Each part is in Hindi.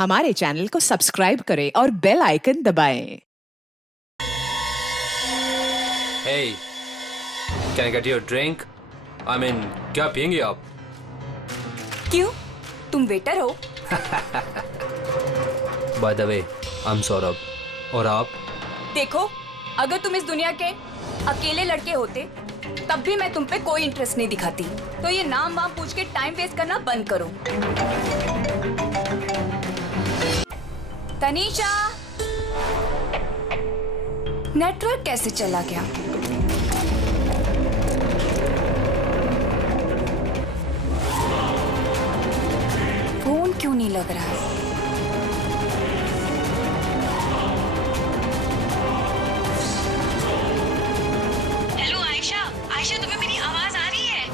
हमारे चैनल को सब्सक्राइब करें और बेल आइकन दबाएं। Hey, can I get you a drink? I mean, क्या पियेंगे आप? क्यों? तुम वेटर हो? By the way, I'm Saurabh. और आप? देखो, अगर तुम इस दुनिया के अकेले लड़के होते, तब भी मैं तुम पे कोई इंटरेस्ट नहीं दिखाती। तो ये नाम वाम पूछ के टाइम वेस्ट करना बंद करो। तनीषा, नेटवर्क कैसे चला गया? फोन क्यों नहीं लग रहा है? हेलो आयशा, आयशा तुम्हें मेरी आवाज आ रही है?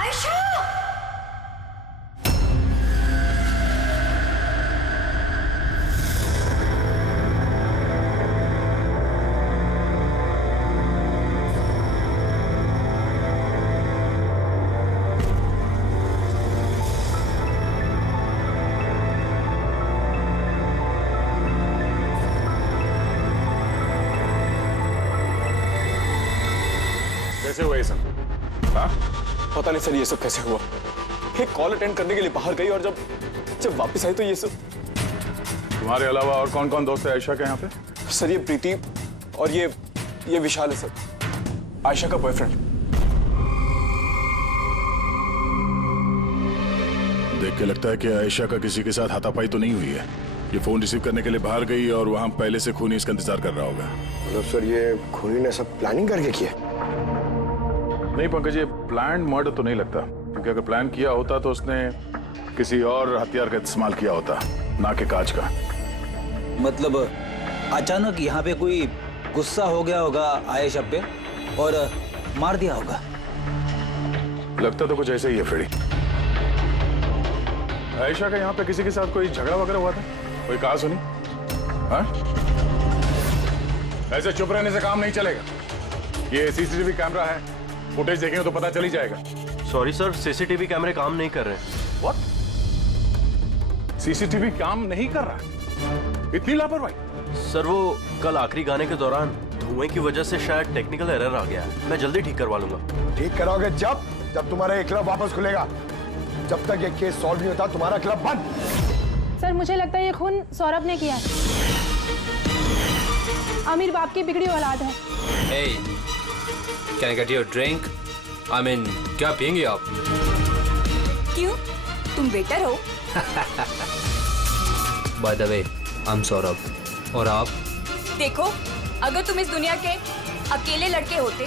आयशा! कैसे हुआ ये सब? हाँ? पता नहीं सर ये सब कैसे हुआ। एक कॉल अटेंड करने के लिए बाहर गई और जब वापस आई तो ये सब। तुम्हारे अलावा और कौन कौन दोस्त है आयशा के यहाँ पे? सर ये प्रीति और ये विशाल है सर, आयशा का बॉयफ्रेंड। देख के लगता है कि आयशा का किसी के साथ हाथापाई तो नहीं हुई है। ये फोन रिसीव करने के लिए बाहर गई और वहां पहले से खूनी इसका इंतजार कर रहा होगा। मतलब सर ये खूनी ने सब प्लानिंग करके किया? नहीं पंकज, ये प्लान मर्डर तो नहीं लगता, क्योंकि अगर प्लान किया होता तो उसने किसी और हथियार का इस्तेमाल किया होता, ना कि कांच का। मतलब अचानक यहाँ पे कोई गुस्सा हो गया होगा आयशा पे और मार दिया होगा। लगता तो कुछ ऐसे ही है फ्रेडी। आयशा का यहाँ पे किसी के साथ कोई झगड़ा वगैरह हुआ था? कोई कहा सुनी? हाँ? ऐसे चुप रहने से काम नहीं चलेगा। ये सीसीटीवी कैमरा है, फुटेज देखेंगे तो पता चल ही जाएगा। सॉरी सर, सीसीटीवी कैमरे काम नहीं कर रहे। व्हाट? सीसीटीवी काम नहीं कर रहा? इतनी लापरवाही? सर वो कल आखिरी गाने के दौरान धुएं की वजह से शायद टेक्निकल एरर आ गया है। मैं जल्दी ठीक करवा लूंगा। ठीक कराओगे जब तुम्हारा ये क्लब वापस खुलेगा। जब तक ये केस सॉल्व नहीं होता तुम्हारा क्लब बंद। सर मुझे लगता है ये खून सौरभ ने किया है। अमीर बाप की बिगड़ी औलाद है। Hey, can I get you a drink? I mean, क्या पियेंगे आप? क्यों? तुम वेटर हो? By the way, I'm Saurabh. और आप? देखो, अगर तुम इस दुनिया के अकेले लड़के होते,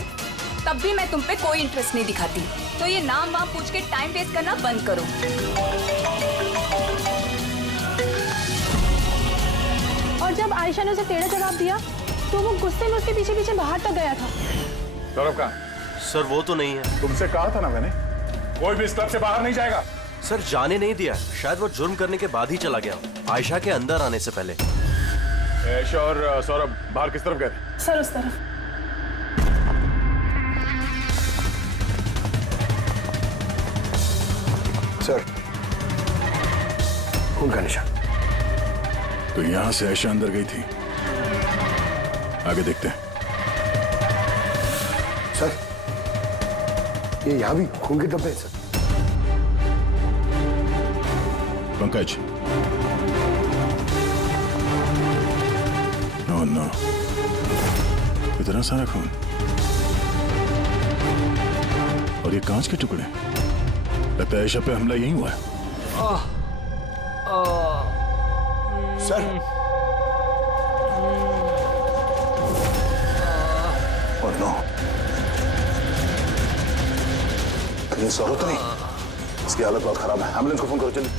तब भी मैं तुम पे कोई इंटरेस्ट नहीं दिखाती। तो ये नाम वाम पूछ के टाइम वेस्ट करना बंद करो। और जब आयशा ने उसे टेढ़ा जवाब दिया तो वो गुस्से में उसके पीछे पीछे बाहर तक गया था। सौरभ का? सर वो तो नहीं है। तुमसे कहा था ना मैंने, कोई भी इस क्लब से बाहर नहीं जाएगा। सर जाने नहीं दिया, शायद वो जुर्म करने के बाद ही चला गया, आयशा के अंदर आने से पहले। आयशा और सौरभ बाहर किस तरफ गए थे? सर उस तरफ। सर खून का निशान। तो यहां से आयशा अंदर गई थी। आगे देखते हैं। सर ये यहाँ भी खून के धब्बे हैं सर। पंकज, नो नो, इतना सारा खून और ये कांच के टुकड़े। लगता है आयशा पे हमला यही हुआ है। सर और नो, कहीं सौरभ तो नहीं? इसकी हालत बहुत खराब है, एम्बुलेंस को फोन करो जल्दी।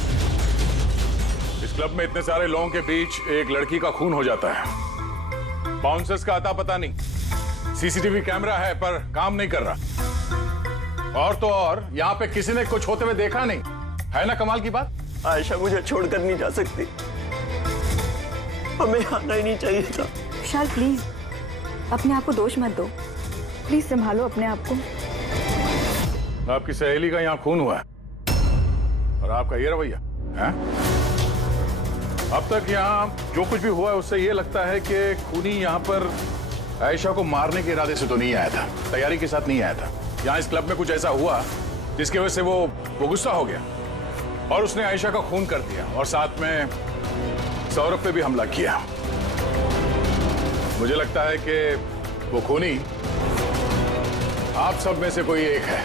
इस क्लब में इतने सारे लोगों के बीच एक लड़की का खून हो जाता है। बाउंसर्स का अता पता नहीं, सीसीटीवी कैमरा है पर काम नहीं कर रहा। और तो और यहाँ पे किसी ने कुछ होते हुए देखा नहीं है ना। कमाल की बात। आयशा मुझे छोड़कर नहीं जा सकती, हमें आना ही नहीं चाहिए था। विशाल प्लीज, अपने आप को दोष मत दो। प्लीज संभालो अपने आप को। आपकी सहेली का यहाँ खून हुआ है, और आपका ये रवैया है? अब तक यहाँ जो कुछ भी हुआ है उससे ये लगता है कि खूनी यहाँ पर आयशा को मारने के इरादे से तो नहीं आया था, तैयारी के साथ नहीं आया था। यहाँ इस क्लब में कुछ ऐसा हुआ जिसकी वजह से वो गुस्सा हो गया और उसने आयशा का खून कर दिया और साथ में सौरभ पे भी हमला किया। मुझे लगता है कि वो खूनी आप सब में से कोई एक है।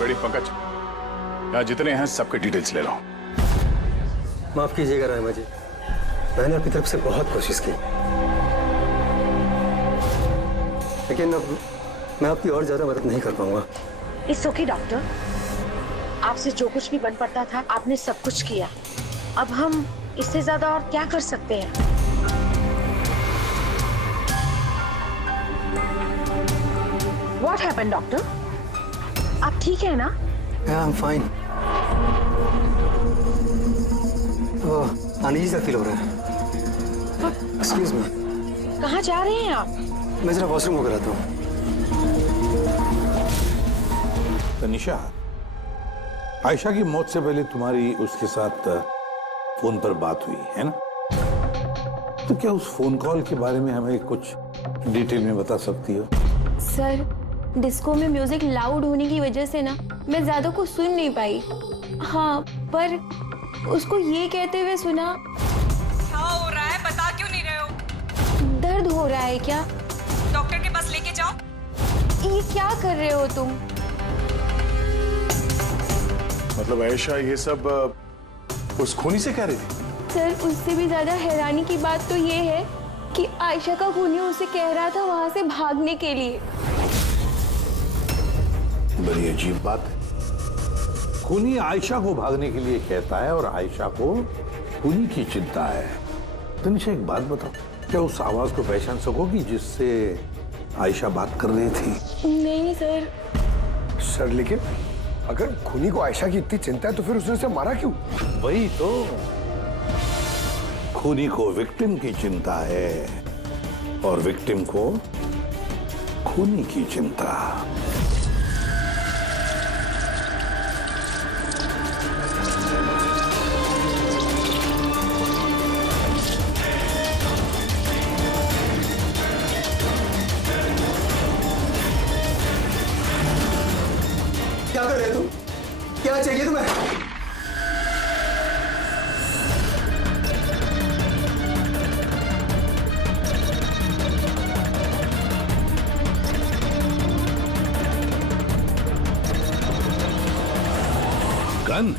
रेडी पंकज, यहाँ जितने हैं सबके डिटेल्स ले लो। माफ कीजिएगा रायमा जी, मैंने अपनी तरफ से बहुत कोशिश की, लेकिन अब मैं आपकी और ज्यादा मदद नहीं कर पाऊंगा। इट्स ओके डॉक्टर, आपसे जो कुछ भी बन पड़ता था आपने सब कुछ किया। अब हम इससे ज्यादा और क्या कर सकते हैं? What happened, doctor? आप ठीक है ना? Yeah, I'm fine. Uneasy feel हो रहा है। Excuse me. कहाँ जा रहे हैं आप? मैं जरा वॉशरूम होकर आता हूँ। तनिषा, आयशा की मौत से पहले तुम्हारी उसके साथ फोन पर बात हुई है ना? तो क्या उस फोन कॉल के बारे में हमें कुछ डिटेल में बता सकती हो? सर, डिस्को में म्यूजिक लाउड होने की वजह से ना मैं ज्यादा कुछ सुन नहीं पाई। हाँ, पर उसको ये कहते हुए सुना। क्या हो रहा है, बता क्यों नहीं रहे हो? दर्द हो रहा है क्या? डॉक्टर के पास लेके जाओ। ये क्या कर रहे हो तुम? मतलब आयशा ये सब उस खूनी से कह रही थी? सर, उससे भी ज्यादा हैरानी की बात तो ये है कि आयशा का खूनी उसे कह रहा था वहां से भागने के लिए। बड़ी अजीब बात है। खूनी आयशा को भागने के लिए कहता है और आयशा को खूनी की चिंता है। तनिषा, एक बात बताओ, क्या उस आवाज को पहचान सकोगी जिससे आयशा बात कर रही थी? नहीं सर। सर, लेकिन अगर खूनी को आयशा की इतनी चिंता है तो फिर उसने उसे मारा क्यों? वही तो, खूनी को विक्टिम की चिंता है और विक्टिम को खूनी की चिंता। क्या कर रहे हो तुम? क्या चाहिए तुम्हें? गन?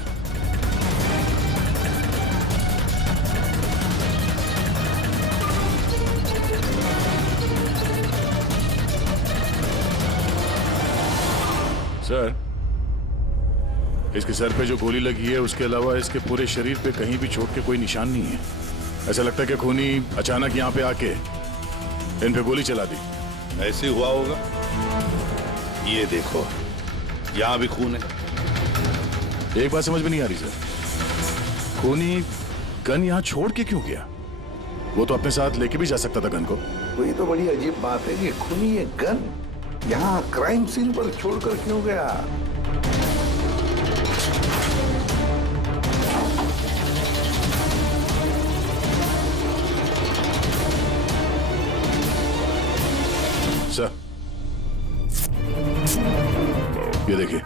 सर, इसके सर पे जो गोली लगी है उसके अलावा इसके पूरे शरीर पे कहीं भी चोट के कोई निशान नहीं है। ऐसा लगता है कि खूनी अचानक यहाँ पे आके इन पे गोली चला दी। ऐसे हुआ होगा। ये देखो, यहाँ भी खून है। एक बात समझ में नहीं आ रही सर, खूनी गन यहाँ छोड़ के क्यों गया? वो तो अपने साथ लेके भी जा सकता था गन को। वही तो बड़ी अजीब बात है कि खूनी ये गन यहाँ क्राइम सीन पर छोड़कर क्यों गया? सर, ये देखिए,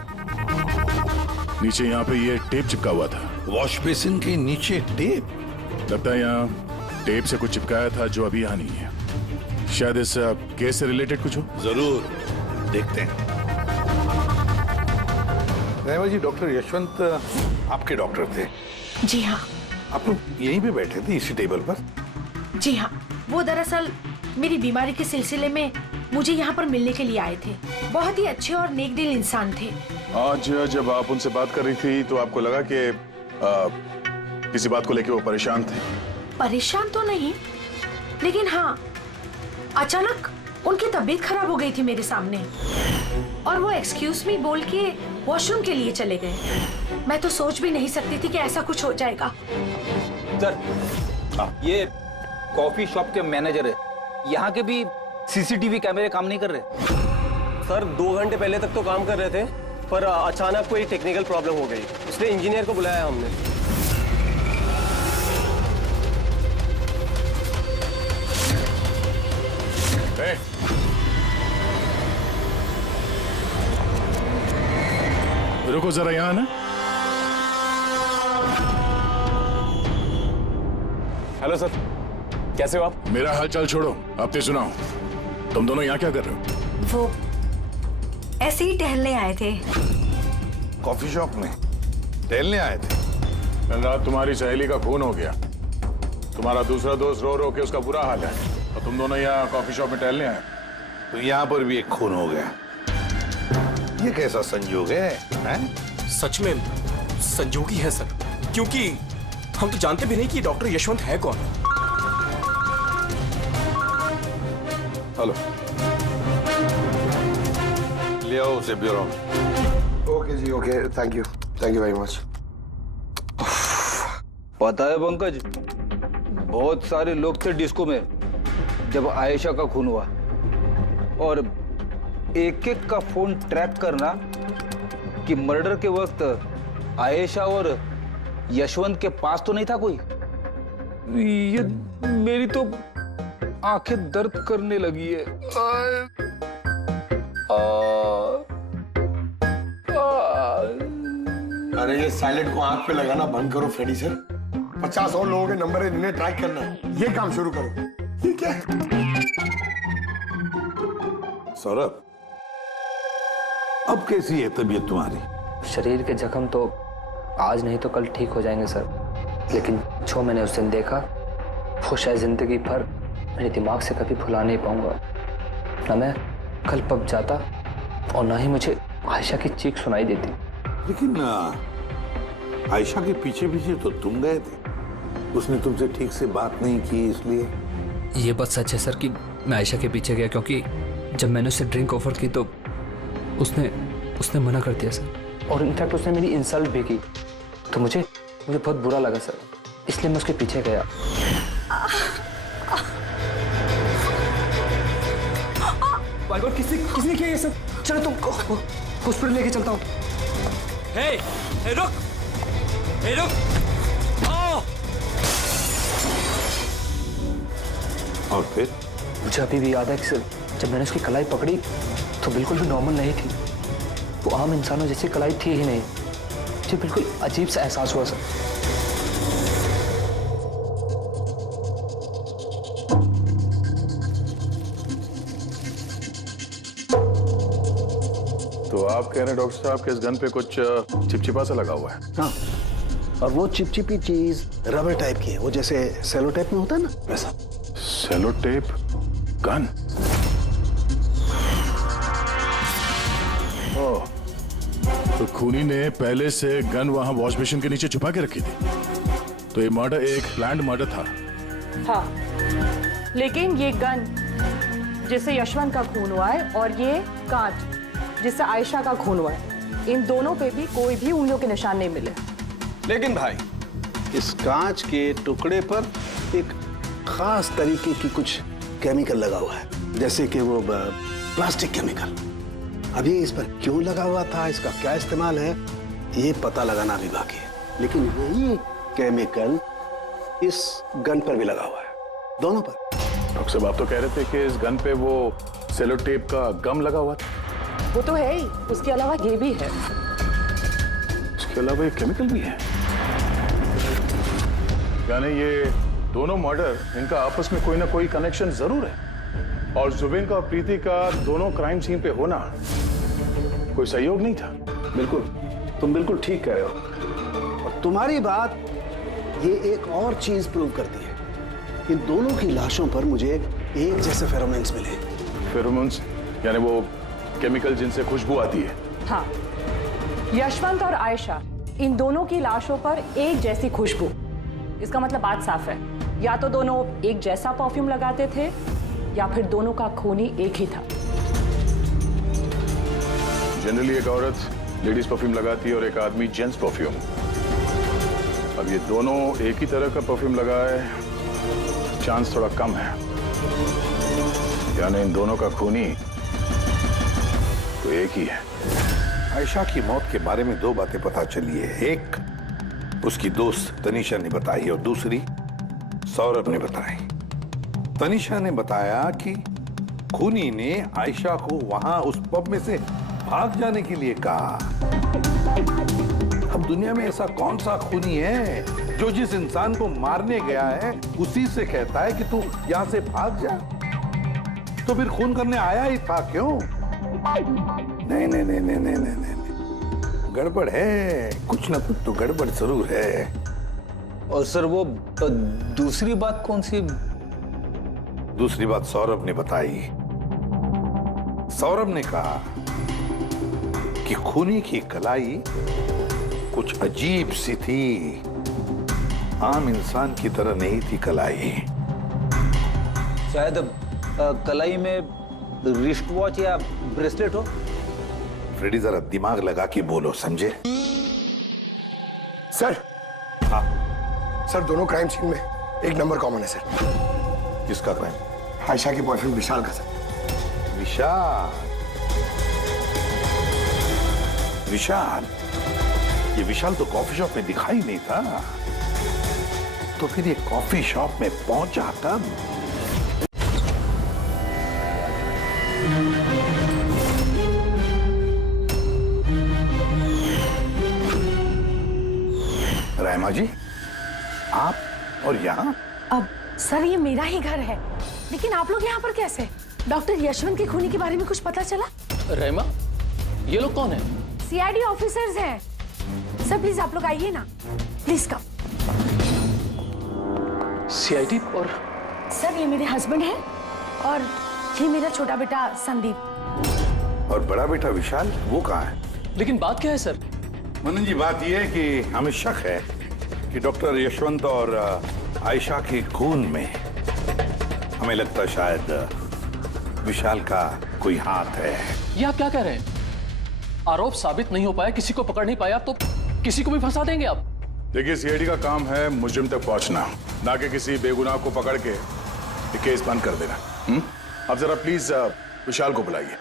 नीचे यहाँ पे ये टेप चिपका हुआ था। वॉश बेसिन के नीचे टेप? लगता है यहाँ टेप से कुछ चिपकाया था जो अभी यहाँ नहीं है। शायद इस केस से रिलेटेड कुछ हो। जरूर देखते हैं। रहमा जी, डॉक्टर यशवंत आपके डॉक्टर थे? जी हाँ। आप लोग यहीं पे बैठे थे इसी टेबल पर? जी हाँ, वो दरअसल मेरी बीमारी के सिलसिले में मुझे यहाँ पर मिलने के लिए आए थे। बहुत ही अच्छे और नेक दिल इंसान थे। आज जब आप उनसे बात कर रही थी तो आपको लगा कि किसी बात को लेकर वो परेशान थे? परेशान तो नहीं, लेकिन हाँ, अचानक उनकी तबीयत खराब हो गई थी मेरे सामने और वो एक्सक्यूज मी बोल के वॉशरूम के लिए चले गए। मैं तो सोच भी नहीं सकती थी कि ऐसा कुछ हो जाएगा। सर, ये कॉफी शॉप के मैनेजर है। यहाँ के भी सीसीटीवी कैमरे काम नहीं कर रहे। सर, 2 घंटे पहले तक तो काम कर रहे थे, पर अचानक कोई टेक्निकल प्रॉब्लम हो गई, इसलिए इंजीनियर को बुलाया हमने। रुको जरा यहाँ ना। हेलो सर, कैसे हो आप? मेरा हालचाल छोड़ो, अब ते सुनाओ, तुम दोनों यहाँ क्या कर रहे हो? वो ऐसे ही टहलने आए थे। कॉफी शॉप में टहलने आए थे? कल रात तुम्हारी सहेली का खून हो गया, तुम्हारा दूसरा दोस्त रो रो के उसका बुरा हाल है, और तुम दोनों यहाँ कॉफी शॉप में टहलने आए। तो यहाँ पर भी एक खून हो गया, ये कैसा संयोग है? सच में संजोगी है सर, क्योंकि हम तो जानते भी नहीं कि डॉक्टर यशवंत है कौन। हेलो, ले आओ उसे ब्यूरो में। ओके जी, okay, thank you very much. पता है पंकज, बहुत सारे लोग थे डिस्को में जब आयशा का खून हुआ, और एक एक का फोन ट्रैक करना कि मर्डर के वक्त आयशा और यशवंत के पास तो नहीं था कोई। ये मेरी तो आंखें दर्द करने लगी है। अरे ये साइलेंट को आंख पे लगाना बंद करो फ्रेडी सर। 50 और लोगों के नंबर है, इन्हें ट्रैक करना है, ये काम शुरू करो। ये क्या है? सौरभ, अब कैसी है तबीयत तुम्हारी? शरीर के जख्म तो आज नहीं तो कल ठीक हो जाएंगे सर, लेकिन जो मैंने उस दिन देखा वो शायद जिंदगी भर मेरे दिमाग से कभी भुला नहीं पाऊंगा। ना मैं कल पब जाता और ना ही मुझे आयशा की चीख सुनाई देती। लेकिन आयशा के पीछे पीछे तो तुम गए थे, उसने तुमसे ठीक से बात नहीं की, इसलिए। ये बात सच है सर कि मैं आयशा के पीछे गया, क्योंकि जब मैंने उसे ड्रिंक ऑफर की तो उसने मना कर दिया सर, और इनफैक्ट उसने मेरी इंसल्ट भी की, तो मुझे बहुत बुरा लगा सर, इसलिए मैं उसके पीछे गया। किसने किया ये सब? चलो तुम हॉस्पिटल लेके चलता हूँ। रुक, और फिर? मुझे अभी भी याद है कि सर, जब मैंने उसकी कलाई पकड़ी तो बिल्कुल भी नॉर्मल नहीं थी, वो आम इंसानों जैसी कलाई थी ही नहीं। मुझे बिल्कुल अजीब सा एहसास हुआ सर। तो आप कह रहे हैं डॉक्टर साहब के इस गन पे कुछ चिपचिपा सा लगा हुआ है? हाँ, और वो चिपचिपी चीज रबर टाइप की है, वो जैसे सेलो टेप में होता है ना, वैसा। Cello tape gun? ओह, तो खूनी ने पहले से गन वहां वॉश बेसिन के नीचे छुपा के रखी थी, तो ये मर्डर एक प्लान्ड मर्डर था। हाँ, लेकिन ये गन जिससे यशवंत का खून हुआ है और ये कांच जिससे आयशा का खून हुआ है, इन दोनों पे भी कोई भी उंगलियों के निशान नहीं मिले। लेकिन भाई, इस कांच के टुकड़े पर एक खास तरीके की कुछ केमिकल लगा हुआ है, जैसे कि वो प्लास्टिक केमिकल। अभी इस पर क्यों लगा हुआ था, इसका क्या इस्तेमाल है, ये पता लगाना भी बाकी है। लेकिन यही केमिकल इस गन पर भी लगा हुआ है, दोनों पर। डॉक्टर साहब, आप तो कह रहे थे कि इस गन पे वो सेलो टेप का गम लगा हुआ था। वो तो है ही, उसके अलावा ये भी है। उसके अलावा ये केमिकल भी है, यानी ये दोनों मर्डर, इनका आपस में कोई ना कोई कनेक्शन जरूर है, और जुबिन का और प्रीति का दोनों क्राइम सीन पे होना कोई सहयोग नहीं था। बिल्कुल, तुम बिल्कुल ठीक कह रहे हो, और तुम्हारी बात ये एक और चीज प्रूव करती है। इन दोनों की लाशों पर मुझे एक जैसे फेरोमोन्स मिले। फेरोमोन्स यानी वो केमिकल जिनसे खुशबू आती है? हाँ, यशवंत और आयशा, इन दोनों की लाशों पर एक जैसी खुशबू। इसका मतलब बात साफ है, या तो दोनों एक जैसा परफ्यूम लगाते थे, या फिर दोनों का खून ही एक ही था। जनरली एक औरत लेडीज परफ्यूम लगाती है और एक आदमी जेंट्स परफ्यूम। अब ये दोनों एक ही तरह का परफ्यूम लगाए, चांस थोड़ा कम है, यानी इन दोनों का खूनी तो एक ही है। आयशा की मौत के बारे में दो बातें पता चली है। एक उसकी दोस्त तनीषा ने बताई और दूसरी सौरभ ने बताई। तनीषा ने बताया कि खूनी ने आयशा को वहां उस पब में से भाग जाने के लिए कहा। अब दुनिया में ऐसा कौन सा खूनी है जो जिस इंसान को मारने गया है उसी से कहता है कि तू यहां से भाग जा? तो फिर खून करने आया ही था क्यों? नहीं नहीं नहीं नहीं नहीं नहीं, नहीं। गड़बड़ है, कुछ ना कुछ तो गड़बड़ जरूर है। और सर वो दूसरी बात कौन सी? दूसरी बात सौरभ ने बताई। सौरभ ने कहा कि खूनी की कलाई कुछ अजीब सी थी, आम इंसान की तरह नहीं थी कलाई। शायद कलाई में रिस्ट वॉच या ब्रेसलेट हो। फ्रेडी जरा दिमाग लगा के बोलो, समझे? सर, हाँ सर, दोनों क्राइम सीन में एक नंबर कॉमन है सर। किसका क्राइम? आयशा के बॉयफ्रेंड विशाल का सर। विशाल? विशाल? ये विशाल तो कॉफी शॉप में दिखाई नहीं था, तो फिर ये कॉफी शॉप में पहुंचा कब? रायमा जी, आप और यहाँ? अब सर ये मेरा ही घर है, लेकिन आप लोग यहाँ पर कैसे? डॉक्टर यशवंत के खूनी के बारे में कुछ पता चला? रहमा, ये लोग कौन है? सीआईडी ऑफिसर्स हैं। सर प्लीज आप लोग आइए ना, प्लीज कम। सीआईडी? और सर ये मेरे हस्बैंड हैं और ये मेरा छोटा बेटा संदीप। और बड़ा बेटा विशाल, वो कहाँ है? लेकिन बात क्या है सर? मनन जी, बात यह है कि हमें शक है कि डॉक्टर यशवंत और आयशा के खून में हमें लगता शायद विशाल का कोई हाथ है। ये आप क्या कह रहे हैं? आरोप साबित नहीं हो पाया, किसी को पकड़ नहीं पाया, तो किसी को भी फंसा देंगे आप? देखिए, सीआईडी का काम है मुजरिम तक पहुंचना, ना कि किसी बेगुनाह को पकड़ के ये केस बंद कर देना। अब जरा प्लीज विशाल को बुलाइए।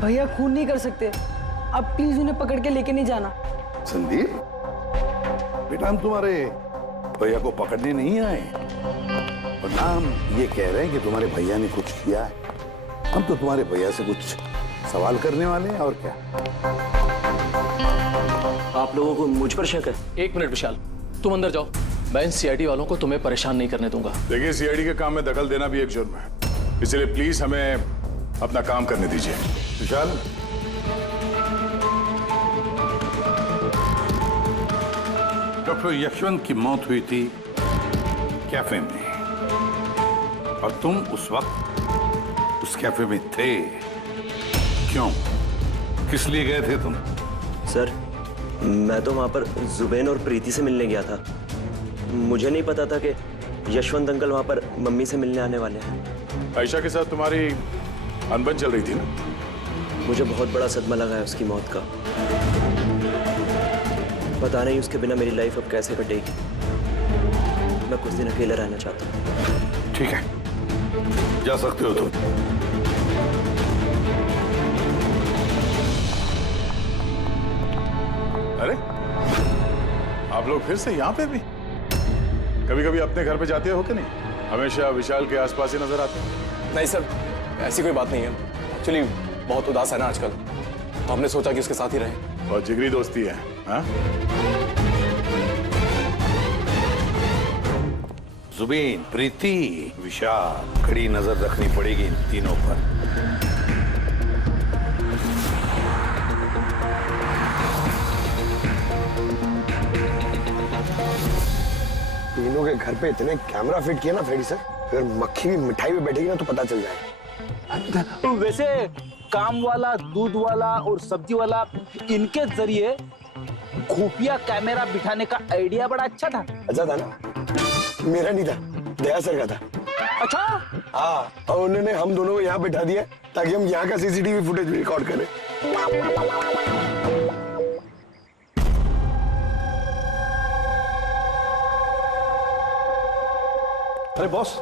भैया खून नहीं कर सकते, अब प्लीज उन्हें पकड़ के लेके नहीं जाना। संदीप बेटा, हम तुम्हारे भैया को पकड़ने नहीं आए और ना हम ये कह रहे हैं कि तुम्हारे भैया ने कुछ किया है। हम तो तुम्हारे भैया से कुछ सवाल करने वाले हैं, और क्या। आप लोगों को मुझ पर शक है? एक मिनट विशाल, तुम अंदर जाओ, मैं इन सीआईडी वालों को तुम्हें परेशान नहीं करने दूंगा। देखिए, सीआईडी के काम में दखल देना भी एक जुर्म है, इसलिए प्लीज हमें अपना काम करने दीजिए। विशाल, डॉक्टर यशवंत की मौत हुई थी कैफे में और तुम उस वक्त उस कैफे में थे। क्यों? किस लिए गए थे तुम? सर, मैं तो वहां पर जुबैन और प्रीति से मिलने गया था। मुझे नहीं पता था कि यशवंत अंकल वहां पर मम्मी से मिलने आने वाले हैं। आयशा के साथ तुम्हारी अनबन चल रही थी ना? मुझे बहुत बड़ा सदमा लगा है उसकी मौत का। पता नहीं उसके बिना मेरी लाइफ अब कैसे कटेगी। मैं कुछ दिन अकेला रहना चाहता हूँ। ठीक है, जा सकते हो तुम। अरे, आप लोग फिर से यहाँ पे भी? कभी कभी अपने घर पे जाते हो कि नहीं? हमेशा विशाल के आसपास ही नजर आते हो। नहीं सर, ऐसी कोई बात नहीं है। एक्चुअली बहुत उदास है ना आजकल, तो हमने सोचा कि उसके साथ ही रहें। बहुत जिगरी दोस्ती है, हाँ? जुबीन, प्रीति, विशाल, कड़ी नजर रखनी पड़ेगी इन तीनों पर। तीनों के घर पे इतने कैमरा फिट किए ना फ्रेडी सर, अगर मक्खी भी मिठाई में बैठेगी ना तो पता चल जाएगा। वैसे काम वाला, दूध वाला और सब्जी वाला, इनके जरिए खुफिया कैमरा बिठाने का आइडिया बड़ा अच्छा था। अच्छा था ना? मेरा नहीं था, दया सर का था। अच्छा? हाँ, और उन्होंने हम दोनों को यहाँ बैठा दिया ताकि हम यहाँ का सीसीटीवी फुटेज भी रिकॉर्ड करें। अरे बॉस,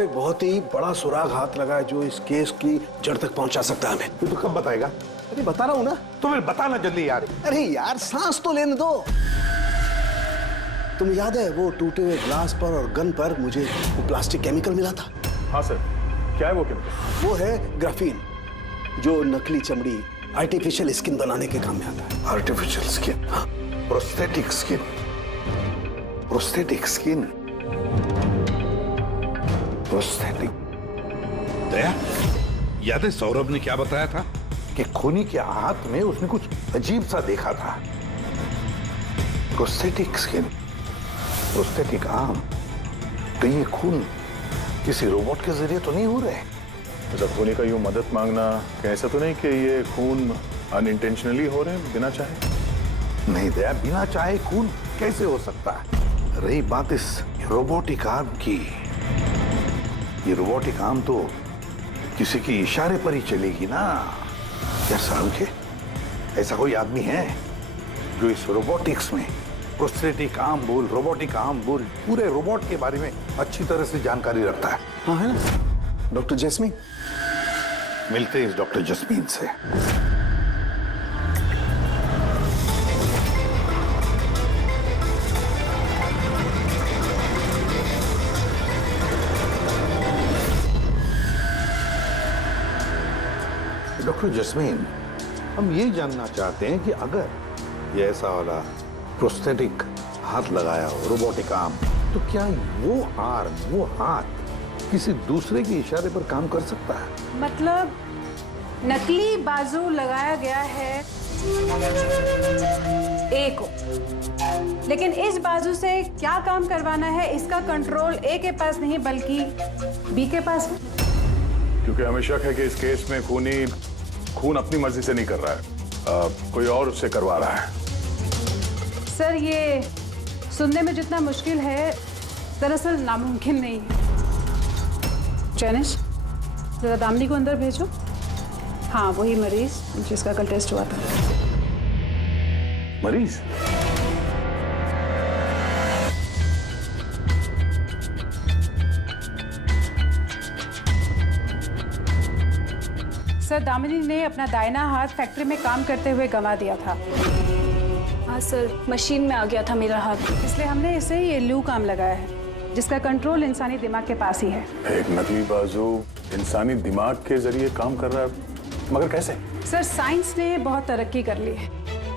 एक बहुत ही बड़ा सुराग हाथ लगा है जो इस केस की जड़ तक पहुंचा सकता है हमें। तू तो कब बताएगा? अरे बता रहा हूँ ना। तुम्हें बताना जल्दी यार। अरे यार सांस तो लेने दो। तुम्हें याद है वो टूटे हुए ग्लास पर और गन पर मुझे वो प्लास्टिक केमिकल मिला था? हाँ सर, क्या है वो केमिकल? वो है ग्राफीन, जो नकली चमड़ी आर्टिफिशियल स्किन बनाने के काम में आता है। Artificial skin? हाँ। Prosthetic skin. Prosthetic skin. Prosthetic. Daya, याद है सौरभ ने क्या बताया था कि खूनी के हाथ में उसने कुछ अजीब सा देखा था। Prosthetic skin, prosthetic arm. तो ये खून किसी रोबोट के जरिए तो नहीं हो रहे? जब खूनी का यूं मदद मांगना, ऐसा तो नहीं कि ये खून अनइंटेंशनली हो रहे हैं बिना चाहे? नहीं दया, बिना चाहे खून कैसे हो सकता है? रही बात इस रोबोटिक आर्म की, ये रोबोटिक आर्म तो किसी की इशारे पर ही चलेगी ना। क्या साहब के ऐसा कोई आदमी है जो इस रोबोटिक्स में प्रोस्थेटिक आर्म बोल, रोबोटिक आर्म बोल, पूरे रोबोट के बारे में अच्छी तरह से जानकारी रखता है? हाँ है ना, डॉक्टर जैस्मीन। मिलते हैं इस डॉक्टर जैस्मीन से। डॉक्टर जैस्मीन, हम ये जानना चाहते हैं कि अगर ये ऐसा वाला प्रोस्थेटिक हाथ लगाया हो, रोबोटिक आर्म, तो क्या वो आर्म, वो हाथ किसी दूसरे के इशारे पर काम कर सकता है? मतलब नकली बाजू लगाया गया है ए को, लेकिन इस बाजू से क्या काम करवाना है इसका कंट्रोल ए के पास नहीं बल्कि बी के पास है। क्योंकि हमें शक है कि इस केस में खूनी खून अपनी मर्जी से नहीं कर रहा है, कोई और उससे करवा रहा है। सर ये सुनने में जितना मुश्किल है दरअसल नामुमकिन नहीं है। जैनिश, जरा दामिनी को अंदर भेजो। हाँ वही मरीज जिसका कल टेस्ट हुआ था। मरीज? सर दामिनी ने अपना दाहिना हाथ फैक्ट्री में काम करते हुए गंवा दिया था। हाँ सर, मशीन में आ गया था मेरा हाथ, इसलिए हमने इसे ये लू काम लगाया है जिसका कंट्रोल इंसानी दिमाग के पास ही है। एक नकली बाजू इंसानी दिमाग के जरिए काम कर रहा है, मगर कैसे? सर साइंस ने बहुत तरक्की कर ली है।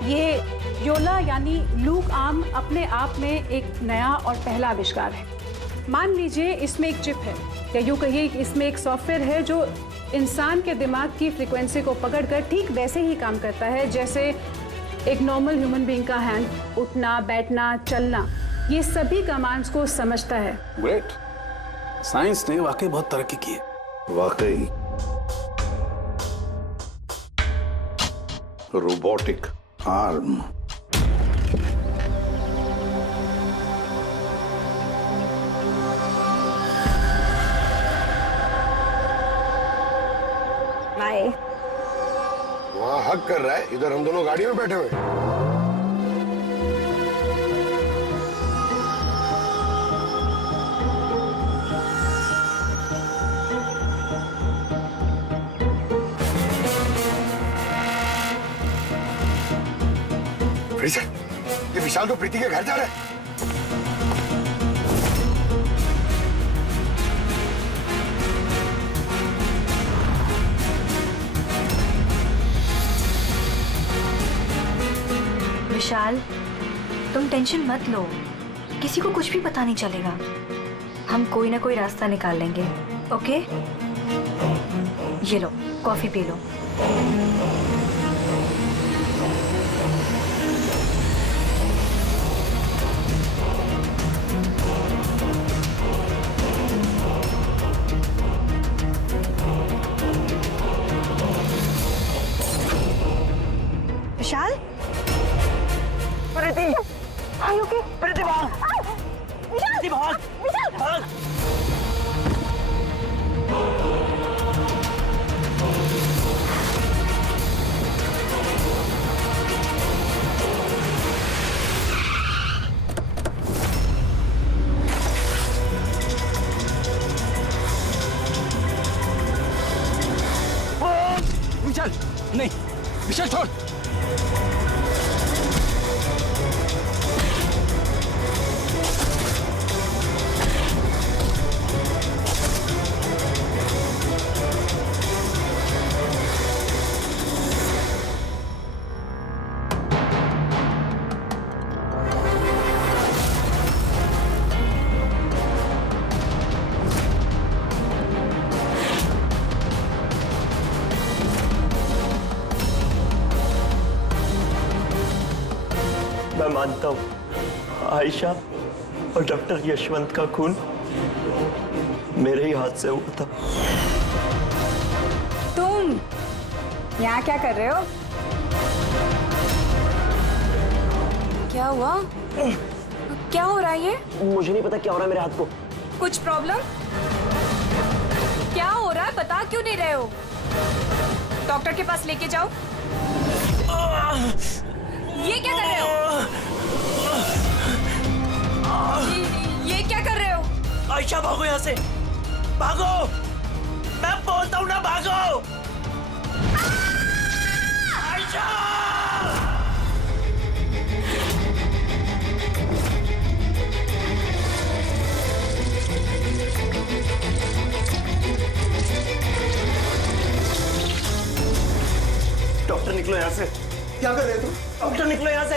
ये योला यानी लूक आर्म अपने आप में एक नया और पहला आविष्कार है। मान लीजिए इसमें एक चिप है, या यूँ कहिए इसमें एक सॉफ्टवेयर है जो इंसान के दिमाग की फ्रीक्वेंसी को पकड़कर ठीक वैसे ही काम करता है जैसे एक नॉर्मल ह्यूमन बीइंग का हैंड, उठना, बैठना, चलना, ये सभी कमांड्स को समझता है। ग्रेट, साइंस ने वाकई बहुत तरक्की की है। वाकई रोबोटिक आर्म। वहाँ हक कर रहा है, इधर हम दोनों गाड़ी में बैठे हुए। फिर से ये विशाल तो प्रीति के घर जा रहा है। विशाल, तुम टेंशन मत लो, किसी को कुछ भी पता नहीं चलेगा। हम कोई ना कोई रास्ता निकाल लेंगे, ओके? ये लो, कॉफी पी लो। विशाल, प्रीति, आयु की प्रीति भाग, प्रीति भाग, भाग। विशाल, नहीं मैं मानता हूं आयशा और डॉक्टर यशवंत का खून मेरे ही हाथ से हुआ था। तुम यहाँ क्या कर रहे हो? क्या हुआ? क्या हो रहा है ये? मुझे नहीं पता क्या हो रहा है मेरे हाथ को। कुछ प्रॉब्लम? क्या हो रहा है बता क्यों नहीं रहे हो? डॉक्टर के पास लेके जाओ। ये क्या कर रहे हो? ये क्या कर रहे हो? आयशा भागो यहाँ से, भागो! मैं बोलता हूँ ना भागो! आयशा! डॉक्टर निकलो यहाँ से। क्या कर रहे हो तुम? डॉक्टर निकलो यहाँ से।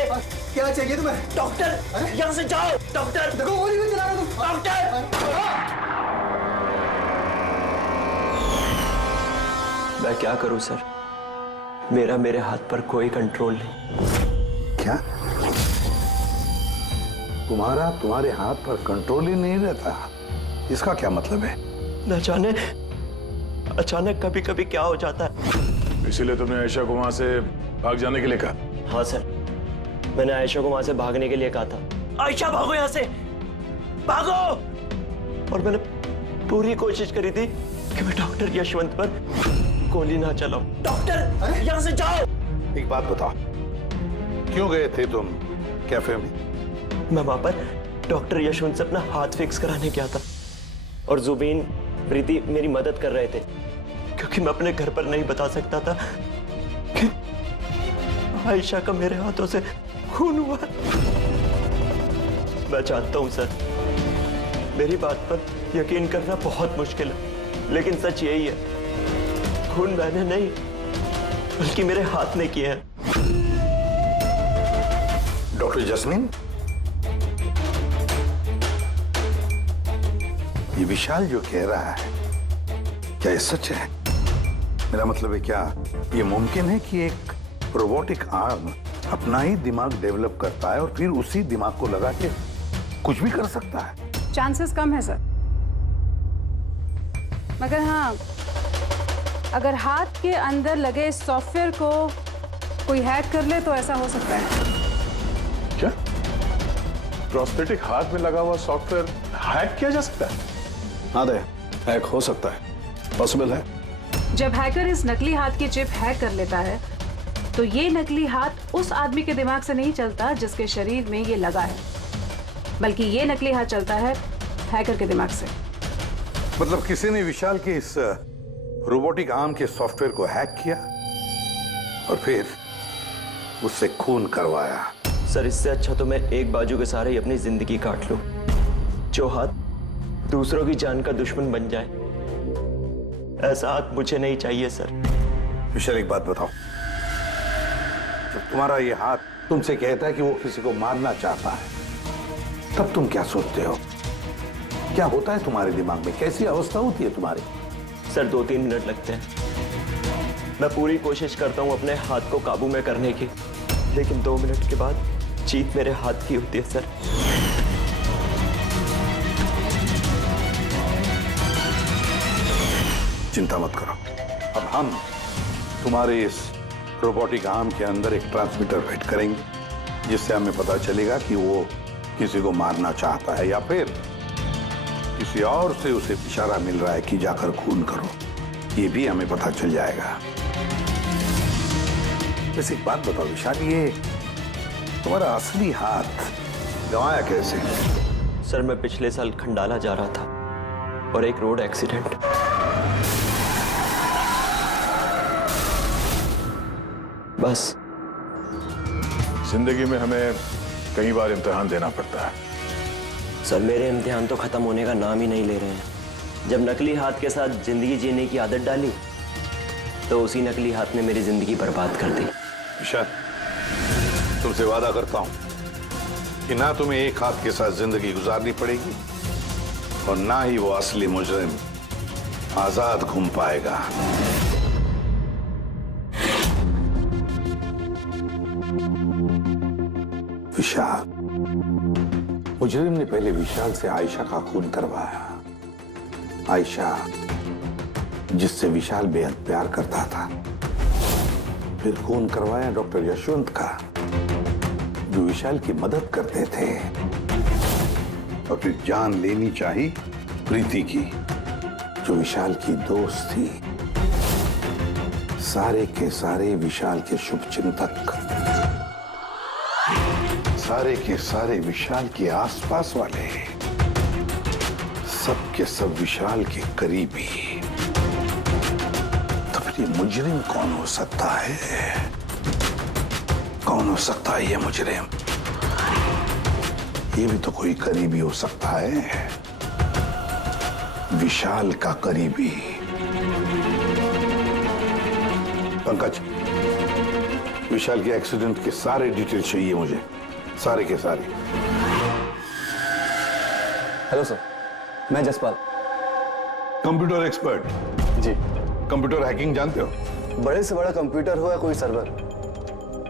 क्या चाहिए तुम्हें? डॉक्टर यहाँ से जाओ। डॉक्टर देखो गोली भी चला रहे हो तुम। डॉक्टर मैं क्या करूं सर, मेरे हाथ पर कोई कंट्रोल नहीं। क्या तुम्हारे हाथ पर कंट्रोल ही नहीं रहता? इसका क्या मतलब है? न जाने अचानक कभी कभी क्या हो जाता है। इसीलिए तुमने आयशा को वहां से भाग जाने के लिए कहा? हाँ सर, मैंने आयशा को वहां से भागने के लिए कहा था। आयशा भागो यहाँ से, भागो! और मैंने पूरी कोशिश करी थी कि मैं डॉक्टर यशवंत पर गोली ना चलाऊं। डॉक्टर यहाँ से जाओ। एक बात बताओ, क्यों गए थे तुम कैफे में? मैं वहां पर डॉक्टर यशवंत से अपना हाथ फिक्स कराने गया था और जुबीन, प्रीति मेरी मदद कर रहे थे क्योंकि मैं अपने घर पर नहीं बता सकता था कि आयशा का मेरे हाथों से खून हुआ। मैं जानता हूं सर, मेरी बात पर यकीन करना बहुत मुश्किल है, लेकिन सच यही है, खून मैंने नहीं बल्कि मेरे हाथ ने किया है। डॉक्टर जस्मीन, ये विशाल जो कह रहा है क्या ये सच है? मेरा मतलब है, क्या ये मुमकिन है कि एक रोबोटिक आर्म अपना ही दिमाग डेवलप करता है और फिर उसी दिमाग को लगा के कुछ भी कर सकता है? चांसेस कम है सर, मगर हाँ, अगर हाथ के अंदर लगे सॉफ्टवेयर को कोई हैक कर ले तो ऐसा हो सकता है। क्या प्रोस्थेटिक हाथ में लगा हुआ सॉफ्टवेयर हैक किया जा सकता है? हाँ दे, हैक हो सकता है, पॉसिबल है। जब हैकर इस नकली हाथ की चिप हैक कर लेता है तो ये नकली हाथ उस आदमी के दिमाग से नहीं चलता जिसके शरीर में ये लगा है, बल्कि ये नकली हाथ चलता है हैकर के दिमाग से। मतलब किसी ने विशाल के इस रोबोटिक आर्म के सॉफ्टवेयर को हैक किया और फिर उससे खून करवाया। सर, इससे अच्छा तो मैं एक बाजू के सहारे ही अपनी जिंदगी काट लूं, जो हाथ दूसरों की जान का दुश्मन बन जाए। ऐसा हाथ मुझे नहीं चाहिए सर। विशाल, एक बात बताओ, जब तुम्हारा ये हाथ तुमसे कहता है कि वो किसी को मारना चाहता है, तब तुम क्या सोचते हो? क्या होता है तुम्हारे दिमाग में? कैसी अवस्था होती है तुम्हारी? सर, 2-3 मिनट लगते हैं। मैं पूरी कोशिश करता हूं अपने हाथ को काबू में करने की, लेकिन 2 मिनट के बाद जीत मेरे हाथ की होती है सर। चिंता मत करो, अब हम तुम्हारे इस रोबोटिक आर्म के अंदर एक ट्रांसमीटर फिट करेंगे, जिससे हमें पता चलेगा कि वो किसी को मारना चाहता है या फिर किसी और से उसे इशारा मिल रहा है कि जाकर खून करो। ये भी हमें पता चल जाएगा। वैसे एक बात बताओ विशाल, ये तुम्हारा असली हाथ गंवाया कैसे? सर, मैं पिछले साल खंडाला जा रहा था और एक रोड एक्सीडेंट। बस जिंदगी में हमें कई बार इम्तिहान देना पड़ता है। सर मेरे इम्तिहान तो खत्म होने का नाम ही नहीं ले रहे हैं। जब नकली हाथ के साथ जिंदगी जीने की आदत डाली तो उसी नकली हाथ ने मेरी जिंदगी बर्बाद कर दी। ईशान, तुमसे वादा करता हूं कि ना तुम्हें एक हाथ के साथ जिंदगी गुजारनी पड़ेगी और ना ही वो असली मुजरिम आजाद घूम पाएगा। विशाल, मुजरिम ने पहले विशाल से आयशा का खून करवाया। आयशा जिससे विशाल बेहद प्यार करता था। फिर खून करवाया डॉक्टर यशवंत का, जो विशाल की मदद करते थे। और फिर जान लेनी चाहिए प्रीति की, जो विशाल की दोस्त थी। सारे के सारे विशाल के शुभचिंतक, सारे के सारे विशाल के आसपास वाले, सब के सब विशाल के करीबी। तो फिर ये मुजरिम कौन हो सकता है? कौन हो सकता है ये मुजरिम? ये भी तो कोई करीबी हो सकता है, विशाल का करीबी। पंकज, विशाल के एक्सीडेंट के सारे डिटेल चाहिए मुझे, सारे के सारे। हेलो सर, मैं जसपाल, कंप्यूटर एक्सपर्ट। जी। कंप्यूटर हैकिंग जानते हो? बड़े से बड़ा कंप्यूटर हो या कोई सर्वर,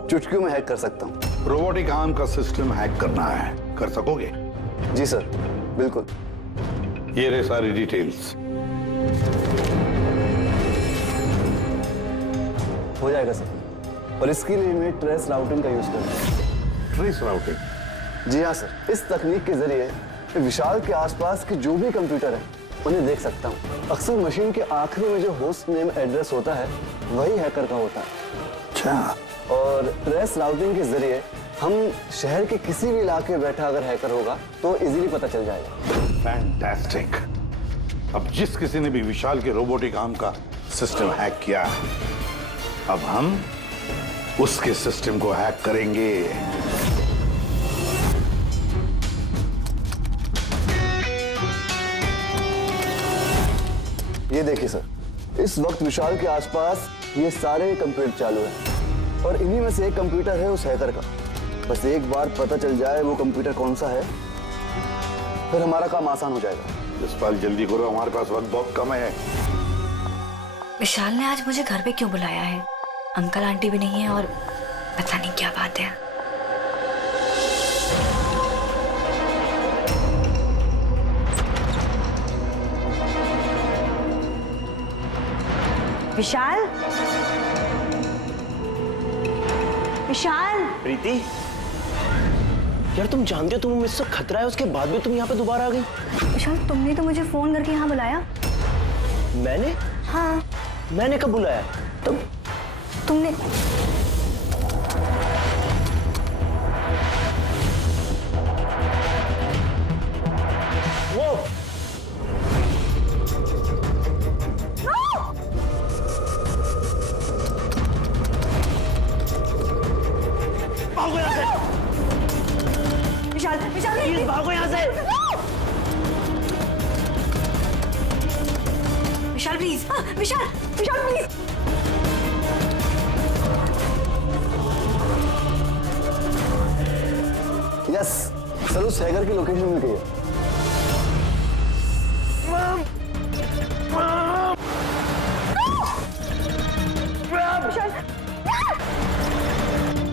चुटकियों में हैक कर सकता हूँ। रोबोटिक आर्म का सिस्टम हैक करना है, कर सकोगे? जी सर, बिल्कुल। ये रहे सारी डिटेल्स। हो जाएगा सर, और इसके लिए मैं ट्रेस राउटिंग का यूज करूँगा। Trace routing? जी हाँ सर, इस तकनीक के जरिए विशाल के आसपास के जो भी कंप्यूटर है उन्हें देख सकता हूँ। अक्सर मशीन के आखिरी में जो होस्ट नेम एड्रेस होता है वही हैकर का होता है। अच्छा। और ट्रेस राउटिंग के जरिए हम शहर के किसी भी इलाके में बैठा अगर हैकर होगा तो इजीली पता चल जाएगा। फैंटास्टिक। अब जिस किसी ने भी विशाल के रोबोटिक आर्म का सिस्टम हैक किया, अब हम उसके सिस्टम को हैक करेंगे। ये देखिए सर, इस वक्त विशाल के आसपास ये सारे कंप्यूटर चालू हैं और इन्हीं में से एक कंप्यूटर है उस हैकर का। बस एक बार पता चल जाए वो कंप्यूटर कौन सा है, फिर हमारा काम आसान हो जाएगा। जसपाल जल्दी करो, हमारे पास वक्त बहुत कम है। विशाल ने आज मुझे घर पे क्यों बुलाया है? अंकल आंटी भी नहीं है और पता नहीं क्या बात है। विशाल, विशाल। प्रीति, यार तुम जानते हो तुम्हें मुझसे खतरा है, उसके बाद भी तुम यहाँ पे दोबारा आ गई। विशाल, तुमने तो मुझे फोन करके यहाँ बुलाया। मैंने? हाँ। मैंने कब बुलाया? तुमने वो भागो यहाँ से। विशाल, विशाल प्लीज भागो यहाँ से। Vishal please, Vishal, Vishal please. Yes sir, उस हैकर की लोकेशन मिल गई है। विशाल,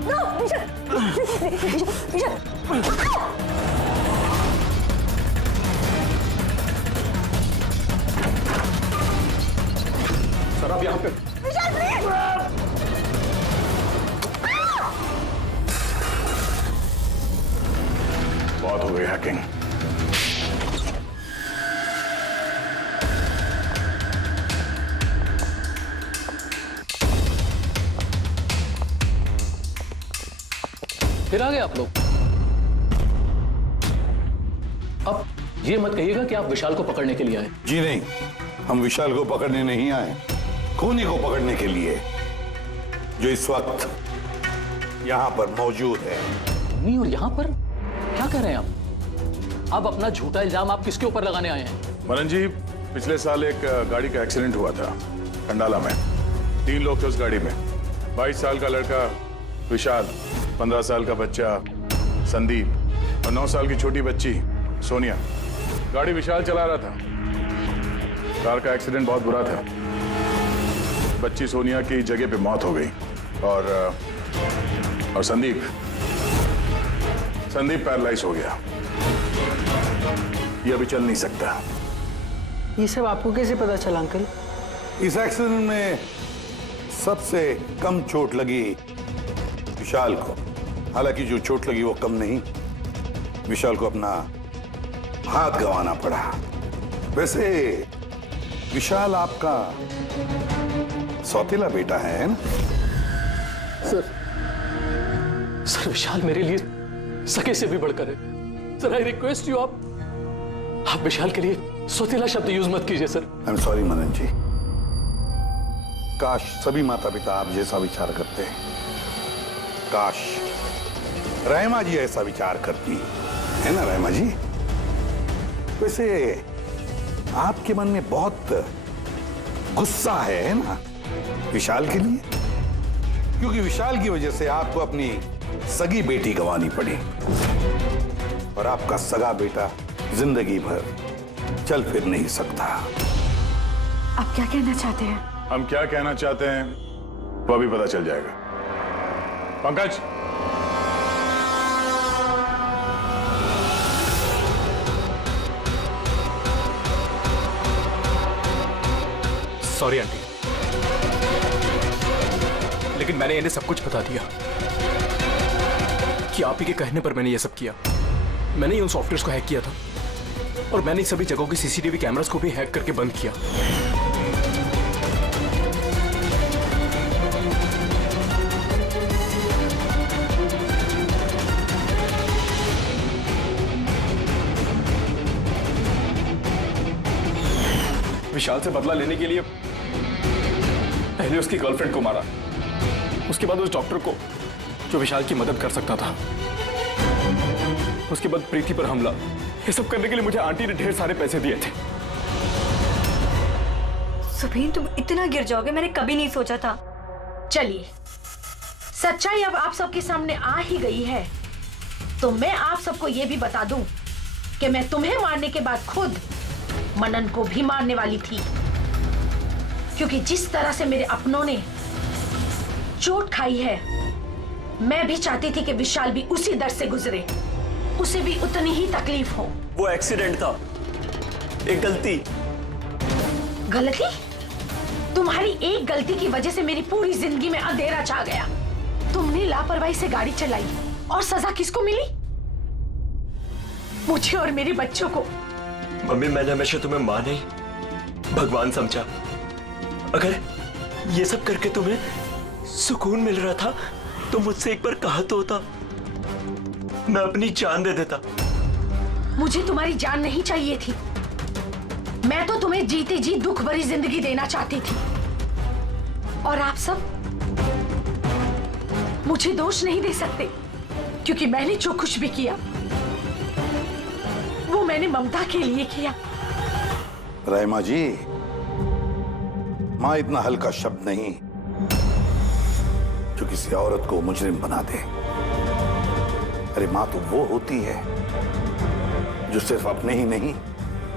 नो, विशाल, विशाल। सर आप यहाँ पे। विशाल प्लीज। बहुत हो गई हैकिंग। फिर आ गए आप लोग। अब ये मत कहिएगा कि आप विशाल को पकड़ने के लिए आए। जी नहीं, हम विशाल को पकड़ने नहीं आए, खूनी को पकड़ने के लिए, जो इस वक्त यहाँ पर मौजूद है। खूनी और यहाँ पर क्या कर रहे हैं आप? अब अपना झूठा इल्जाम आप किसके ऊपर लगाने आए हैं? मनन जी, पिछले साल एक गाड़ी का एक्सीडेंट हुआ था कंडाला में। 3 लोग थे उस गाड़ी में। 22 साल का लड़का विशाल, 15 साल का बच्चा संदीप और 9 साल की छोटी बच्ची सोनिया। गाड़ी विशाल चला रहा था। कार का एक्सीडेंट बहुत बुरा था। बच्ची सोनिया की जगह पे मौत हो गई और संदीप पैरालाइज हो गया। ये अभी चल नहीं सकता। ये सब आपको कैसे पता चला अंकल? इस एक्सीडेंट में सबसे कम चोट लगी विशाल को। हालांकि जो चोट लगी वो कम नहीं, विशाल को अपना हाथ गंवाना पड़ा। वैसे विशाल आपका सौतेला बेटा है ना? सर विशाल मेरे लिए सके से भी बढ़कर है। सर आई रिक्वेस्ट यू, आप विशाल के लिए सौतेला शब्द यूज मत कीजिए सर। आई एम सॉरी मनन जी। काश सभी माता पिता आप जैसा विचार करते हैं। काश रहमा जी ऐसा विचार करती है ना रहमा जी? वैसे आपके मन में बहुत गुस्सा है ना विशाल के लिए, क्योंकि विशाल की वजह से आपको अपनी सगी बेटी गंवानी पड़ी और आपका सगा बेटा जिंदगी भर चल फिर नहीं सकता। आप क्या कहना चाहते हैं? हम क्या कहना चाहते हैं वो अभी पता चल जाएगा। पंकज, सॉरी आंटी, लेकिन मैंने इन्हें सब कुछ बता दिया कि आप ही के कहने पर मैंने ये सब किया। मैंने ही उन सॉफ्टवेयर्स को हैक किया था और मैंने सभी जगहों की सीसीटीवी कैमरास को भी हैक करके बंद किया। विशाल से बदला लेने के लिए पहले उसकी गर्लफ्रेंड को मारा, उसके बाद उस डॉक्टर को जो विशाल की मदद कर सकता था, उसके बाद प्रीति पर हमला। ये सब करने के लिए मुझे आंटी ने ढेर सारे पैसे दिए थे। सुबीन, तुम इतना गिर जाओगे मैंने कभी नहीं सोचा था। चलिए, सच्चाई अब आप सबके सामने आ ही गई है, तो मैं आप सबको यह भी बता दूं कि मैं तुम्हें मारने के बाद खुद मनन को भी मारने वाली थी, क्योंकि जिस तरह से मेरे अपनों ने चोट खाई है, मैं भी चाहती थी कि विशाल भी उसी दर्द से गुजरे, उसे भी उतनी ही तकलीफ हो। वो एक्सीडेंट था, एक गलती। गलती? तुम्हारी एक गलती की वजह से मेरी पूरी जिंदगी में अंधेरा छा गया। तुमने लापरवाही से गाड़ी चलाई और सजा किसको मिली? मुझे और मेरे बच्चों को। मम्मी, मैंने हमेशा तुम्हें मां नहीं भगवान समझा। अगर ये सब करके तुम्हें सुकून मिल रहा था तो मुझसे एक बार कहा तो होता, मैं अपनी जान दे देता। मुझे तुम्हारी जान नहीं चाहिए थी, मैं तो तुम्हें जीते जी दुख भरी जिंदगी देना चाहती थी। और आप सब मुझे दोष नहीं दे सकते, क्योंकि मैंने जो कुछ भी किया वो मैंने ममता के लिए किया। रहमा जी, मां इतना हल्का शब्द नहीं जो किसी औरत को मुजरिम बना दे। अरे मां तो वो होती है जो सिर्फ अपने ही नहीं,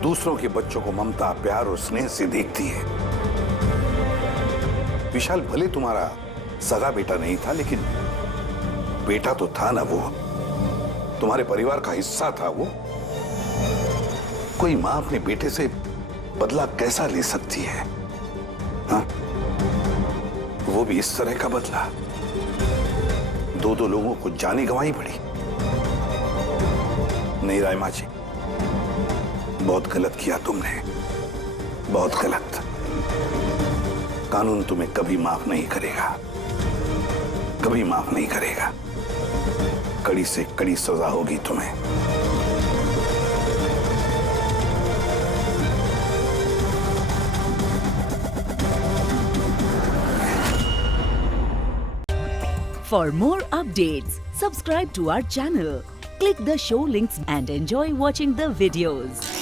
दूसरों के बच्चों को ममता, प्यार और स्नेह से देखती है। विशाल भले तुम्हारा सगा बेटा नहीं था, लेकिन बेटा तो था ना, वो तुम्हारे परिवार का हिस्सा था। वो कोई मां अपने बेटे से बदला कैसा ले सकती है? हाँ? वो भी इस तरह का बदला। 2 लोगों को जाने गंवाई पड़ी। नहीं रायमा जी, बहुत गलत किया तुमने, बहुत गलत। कानून तुम्हें कभी माफ नहीं करेगा, कभी माफ नहीं करेगा। कड़ी से कड़ी सजा होगी तुम्हें। For more updates, subscribe to our channel, click the show links and enjoy watching the videos.